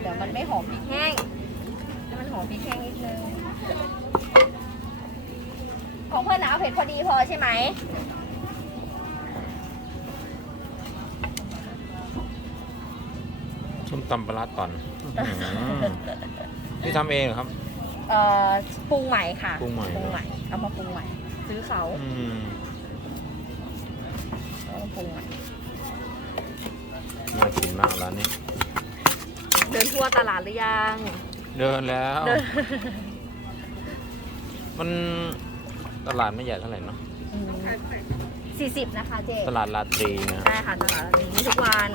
เดี๋ยวมันไม่หอมพริกแห้งให้มันหอมพริกแห้งนิดนึง ของเพื่อนนะเอาเผ็ดพอดีพอใช่ไหมส้มตำปลาร้าตอนอื้อหือนี่ทำเองเหรอครับ เอ่อปรุงใหม่ค่ะปรุงใหม่ปรุงใหม่ เอามาปรุงใหม่ ซื้อเขาอืมเอามาปรุงใหม่น่ากินมากร้านนี้ เดินทั่วตลาดหรือยัง เดินแล้ว เดิน มันตลาดไม่ใหญ่เท่าไหร่เนาะ สี่สิบนะคะเจ๊ตลาดลาตรีนะใช่ค่ะตลาดนี้มีทุกวัน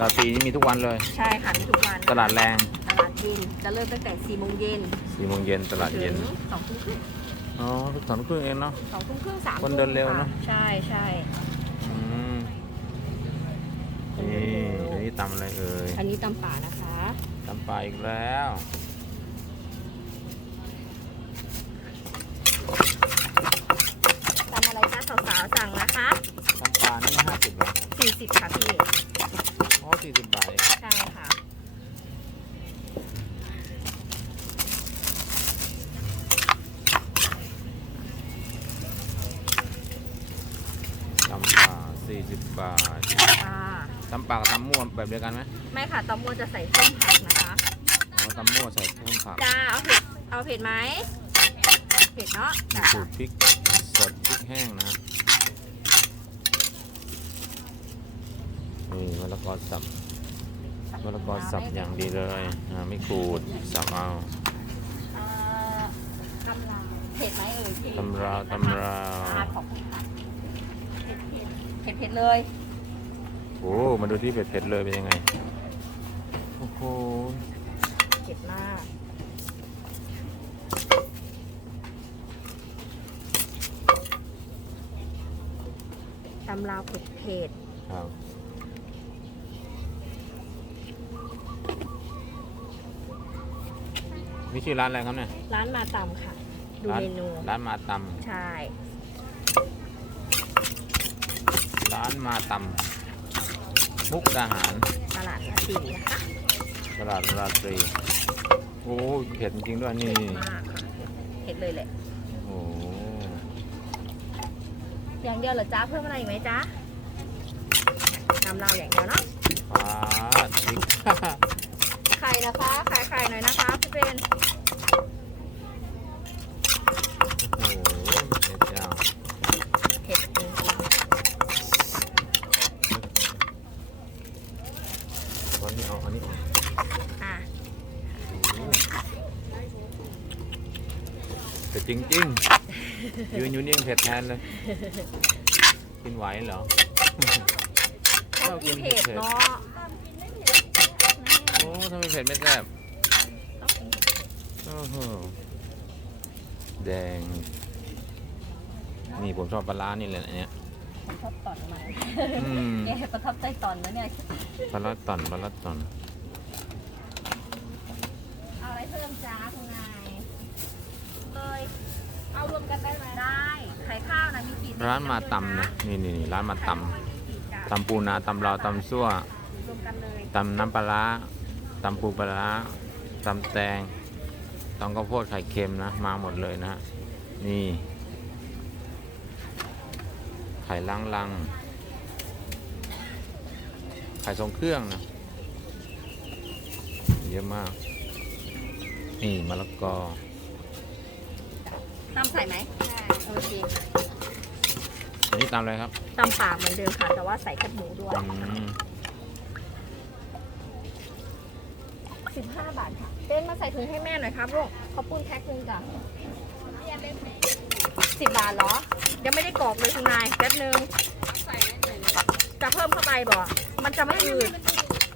ลาตรีนี่มีทุกวันเลย ใช่ค่ะมีทุกวันตลาดแรงตลาดเย็นจะเริ่มตั้งแต่สี่โมงเย็นสี่โมงเย็นตลาดเย็น ถึงสองทุ่มครึ่งอ๋อทุกสองครึ่งเองเนาะ สองทุ่มครึ่งสามคนเดินเร็วทุ่มเนอะค่ใช่ใช่อืม นี่อันนี้ตำอะไรเอ่ยอันนี้ตำป่านะคะตำปลาอีกแล้วตำอะไรจ้าสาวๆสั่งนะคะตำปลานี่ห้าสิบเหรอสี่สิบค่ะพี่อ๋อสี่สิบบาทเองใช่ค่ะตำปลาสี่สิบบาทค่ะ ตำปลากับตำมั่วแบบเดียวกันไหมไม่ค่ะตำมวนจะใส่ส้มผักนะคะอ๋อตำมั่วใส่เพิ่มผักจ้าเอาเผ็ดเอาเผ็ดไหมเผ็ดเนาะจ้าสูตรพริกสดพริกแห้งนะนี่มะละกอสับมะละกอสับอย่างดีเลยอ่าไม่ขูดสับเอาเอ่อกำลังเผ็ดไหมเอ่ยพี่ตำราวตำราวอ่าขอบคุณค่ะเผ็ดๆเผ็ดๆเลย โอ้มาดูที่เผ็ดๆเลยเป็นยังไง โอ้โหเผ็ดมากตำลาวเผ็ดครับนี่ชื่อร้านอะไรครับเนี่ยๆร้านมาตำค่ะ ดูร้านเมนู ร้านมาตใช่ำร้านมาตำ มุกดาหารตลาดนาตีนะคะตลาดราตรีโอ้เผ็ดจริงๆด้วยนี่เผ็ดมากค่ะเผ็ดเลยแหละโอ้อย่างเดียวเหรอจ้าเพิ่มอะไรอีกไหมจ้าตำลาวอย่างเดียวเนาะฟาดพริก ไข่นะคะไข่ไข่หน่อยนะคะพี่เป็น โอ้โหเผ็ดจัง เผ็ดจริง ตอนนี้เอาอันนี้ออก ๆอะ เผ็ดจริงๆยืนอยู่นี่ยังเผ็ดแทนเลย กินไหวเหรอชอบกินเผ็ดเนาะโอ้ทำไมเผ็ดไม่แซ่บต้องกินโอ้โหแดง นี่ผมชอบปลาร้านี่แหละอันเนี้ยผมชอบตอนมันอืมแกประทับใจตอนนะเนี่ยปลาร้าต่อนปลาร้าต่อน เอาอะไรเพิ่มจ้าคุณนายเลย เอารวมกันได้ไหมได้ไข่ข้าวนะมีกี่ร้านมาตำนะนี่นี่นี่ร้านมาตำตำปูนาตำลาวตำซั่วรวมกันเลยตำน้ำปลาร้าตำปูปลาร้าตำแตงตำข้าวโพดไข่เค็มนะ มาหมดเลยนะฮะนี่ ไข่ล้างลังไข่ทรงเครื่องนะเยอะมาก นี่มะละกอ ตำใส่ไหมโอเคอันนี้ตำอะไรครับตำป่าเหมือนเดิมค่ะ แต่ว่าใส่แคบหมูด้วยอืมสิบห้าบาทค่ะเต้นมาใส่ถุงให้แม่หน่อยครับลูกขอบคุณแพ็คนึงจ้ะสิบบาทเหรอ ยังไม่ได้กรอกเลยคุณนายแป๊บนึงจะเพิ่มเข้าไปบ่ มันจะไม่อืด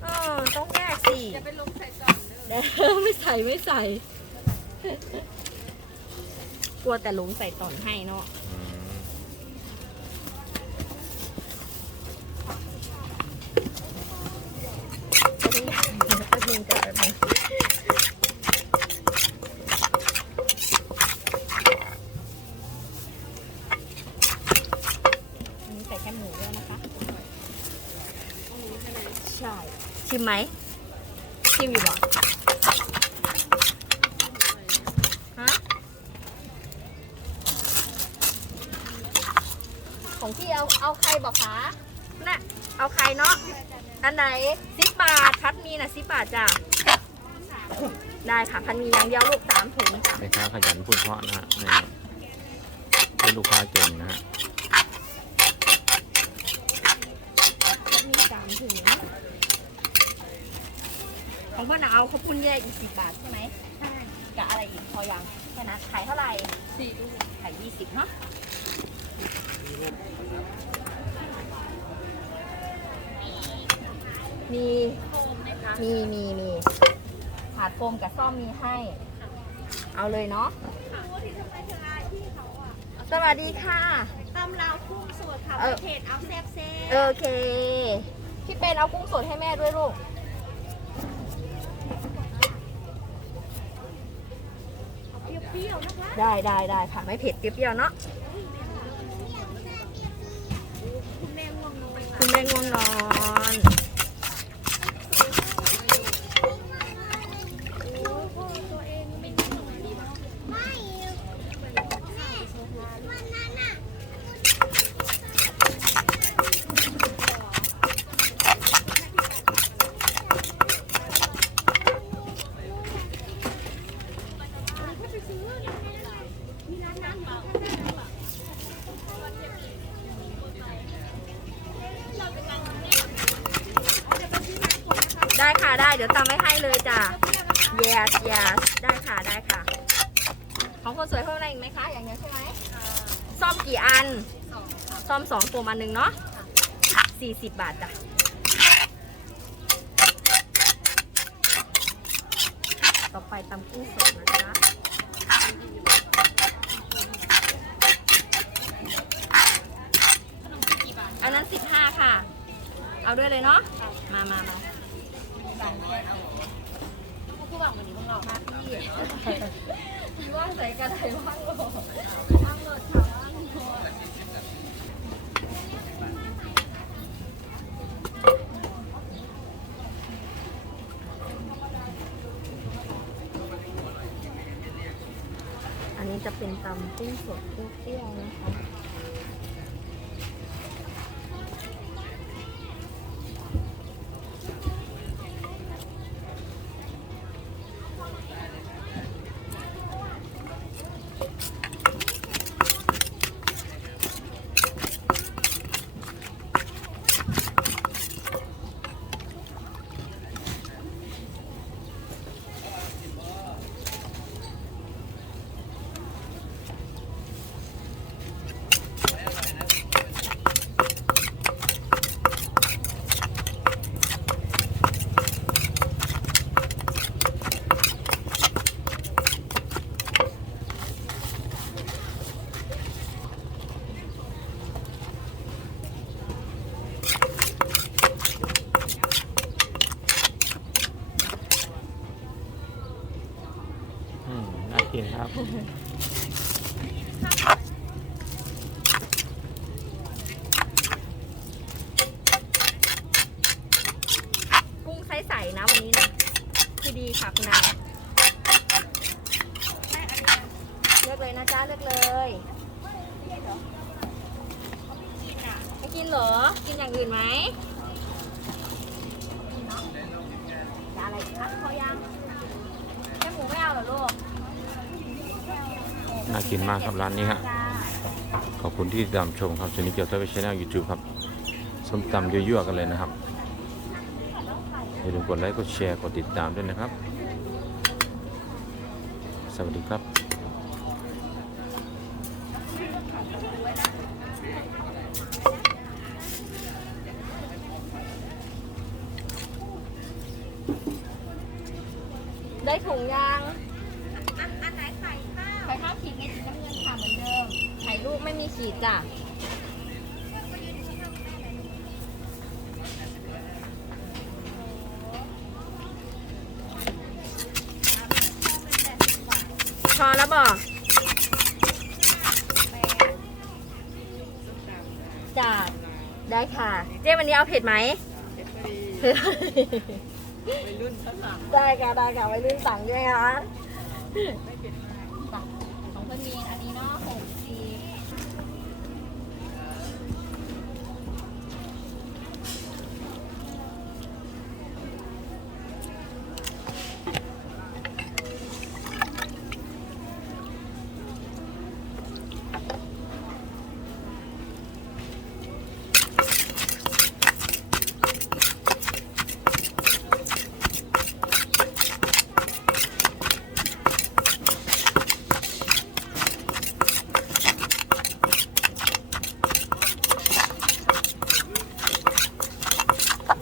เออต้องแยกสิจะไปลงใส่ก่อนเด้อไม่ใส่ไม่ใส่ กลัวแต่หลงใส่ตอนให้เนาะอันนี้ใส่แค่หมูด้วยนะคะ ใช่ ชิมไหม ชิมอยู่บ่ฮะ ของ พี่เอาเอาใครบอกคะน่ะเอาใครเนาะอันไหนสิบบาทพัดมีนะสิบบาทจ้ะได้ค่ะพันมีอย่างเดียวลูกสามถุงจ้ะแม่ค้าขยันพูดเพราะนะฮะนี่เป็นลูกค้าเก่งนะฮะพัดมีสามถุงของเพื่อนน่ะเอาข้าวปุ้นแยกอีกสิบบาทใช่ไหมใช่กับอะไรอีกพอยังแค่นั้นขายเท่าไหร่สี่ขายยี่สิบเนาะ มีมีมีมีถาดโฟมกับซ่อมมีให้ เอาเลยเนาะสวัสดีค่ะ ตำลาวกุ้งสดค่ะเออ เพจเอาแซ่บแซ่บโอเค พี่เป็นเอากุ้งสดให้แม่ด้วยลูก เปรี้ยวๆนะคะได้ได้ได้ค่ะไม่เผ็ดเปรี้ยวๆเนาะ งนอนคุณแม่ง่วงนอน ตัวเองไม่ได้หน่อยดีป่ะ ได้ค่ะได้เดี๋ยวตำไว้ให้เลยจ้ะ yes yes ได้ค่ะได้ค่ะ ของคนสวยเพิ่มอะไรอีกไหมคะ อย่างเดียใช่ไหมซ่อมกี่อันซ่อมสองตัวมาหนึ่งเนาะสี่สิบบาทจ้ะต่อไปตำกุ้งสดนะจ๊ะอันนั้นสิบห้าค่ะ เอาด้วยเลยเนาะ มามามา ผู้หวังวันนี้พวกเรามาพี่พี่ว่าใส่กระไดว่างโลว่างเลยค่ะว่างเลยอันนี้จะเป็นตำกุ้งสดเปรี้ยวนะคะ ครับ กุ้งไซส์ใสนะวันนี้นะคือดีค่ะคุณนายเลือกเลยนะจ๊ะเลือกเลยไม่กินเหรอ กินอย่างอื่นไหมจะอะไรอีกคะพอยังแค่หมูไม่เอาเหรอลูก น่ากินมากครับร้านนี้ฮะขอบคุณที่ติดตามชมครับชนิดเกียวเทวิชแนลยูทูบครับส้มตำยั่วๆกันเลยนะครับอย่าลืมกดไลค์กดแชร์กดติดตามด้วยนะครับ สวัสดีครับได้ถุงยาง ม่มีขีดจ้ะพอแล้วบอกจ้ะได้ค่ะ เจ๊วันนี้เอาเผ็ดไหมวัยรุ่นสั่งได้ค่ะได้ค่ะวัยรุ่นสั่งใช่ไหมคะของเพื่อนมีอันนี้เนาะหก